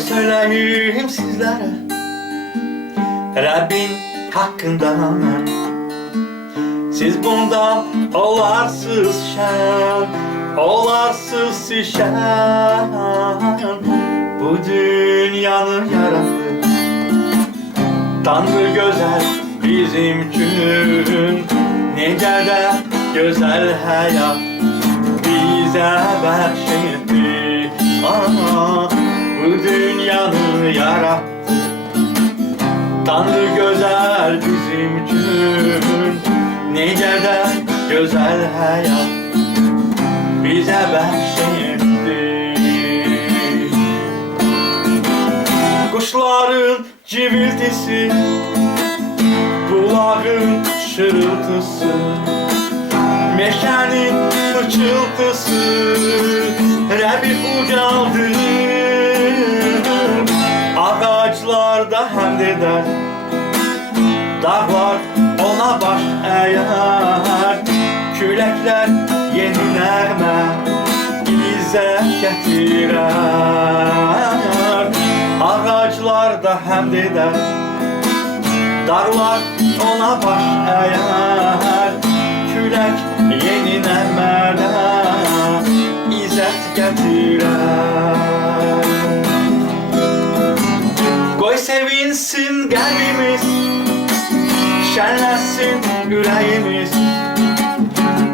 söyleyeyim sizlere Rabbin hakkından. Siz bundan olarsız şen, olarsız şen. Bu dünyanı yarattı Tanrı güzel bizim için. Nece de güzel hayat bize bahşetti. Bu dünyanı yarattı Tanrı güzel bizim için. Nece de güzel hayat bize bahşetti. Kuşların civiltisi, kulağın şırıltısı, meşenin fıçıltısı Rabbi ucaldı. Ağaçlarda hamd eder, dağlar ona baş eğer. Küləklər yeni nəğmə bizə gətirər. Ağaclarda həmd edər, dağlar ona baş əyər. Külək yeni nəğmədə izzət gətirər. Qoy sevinsin qəlbimiz, şənləsin ürəyimiz.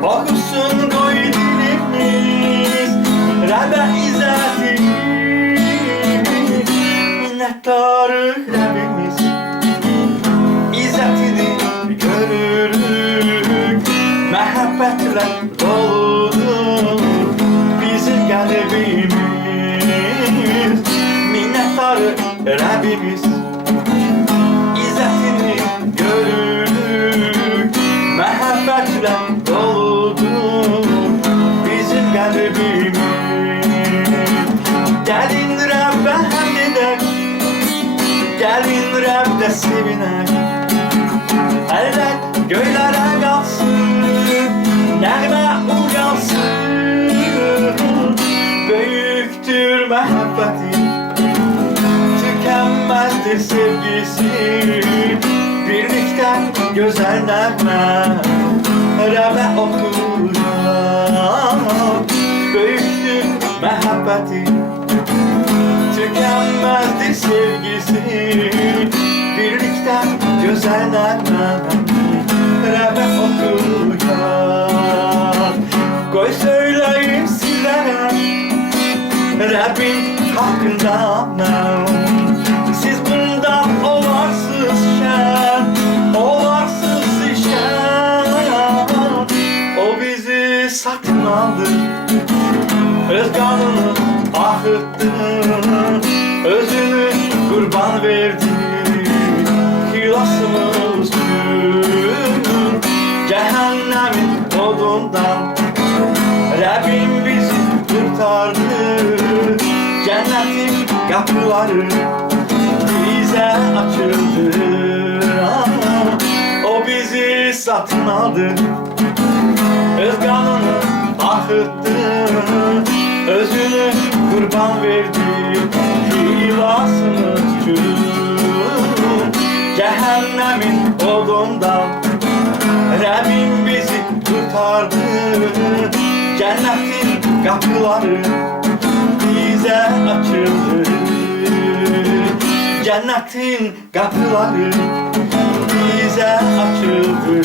Okusun qoy dilimiz Rəbbə izzəti. Minnətdarıq Rəbbimiz, İzzətini görürük. Məhəbbətlə doludur bizim qəlbimiz. Minnətdarıq Rəbbimiz, İzzətini görürük. Məhəbbətlə doludur bizim qəlbimiz. Gəlin Rəbbə həmd edək, gəlin Rəbbə sevinək. Əllər göylərə qalsın, nəğmə ucalsın. Böyükdür məhəbbəti, tükənməzdir sevgisi. Birlikdə gözəl nəğmə Rəbbə oxuyaq. Böyükdür məhəbbəti, tükənməzdir sevgisi. Birlikdə gözəl nəğmə Rəbbə oxuyaq. Qoy söyləyim sizlərə Rəbbin haqqından. Siz bundan olarsız şən, olarsız şən. O bizi satın aldı, öz qanını axıttı, özünü qurban verdi. Xilasımız üçün cəhənnəmin odundan Rəbbim bizi kurtardı. Cənnetin qapıları bize açıldı. O bizi satın aldı, öz qanını axıttı, özünü qurban verdi. Xilasımız üçün cəhənnəmin odundan Rəbbim bizi kurtardı. Cənnetin qapıları bize açıldı. Cennetin kapıları bize açıldı.